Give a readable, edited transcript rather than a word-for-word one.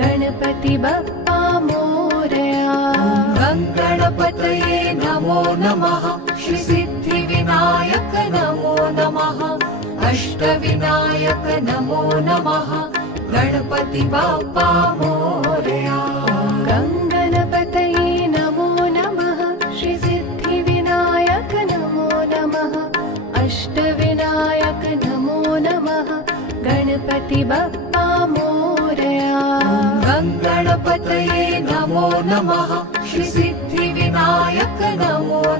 गणपति बप्पा मोरया। गणपतये नमो नमः। श्री सिद्धिविनायक नमो नमः। अष्टविनायक नमो नमः। गणपति बप्पा मोरया। गणपतये नमो नमः। श्री सिद्धिविनायक नमो नमः। अष्टविनायक नमो नमः। गणपति बप्पा मोरया। गणपतये नमो नमः। श्री सिद्धिविनायक नमो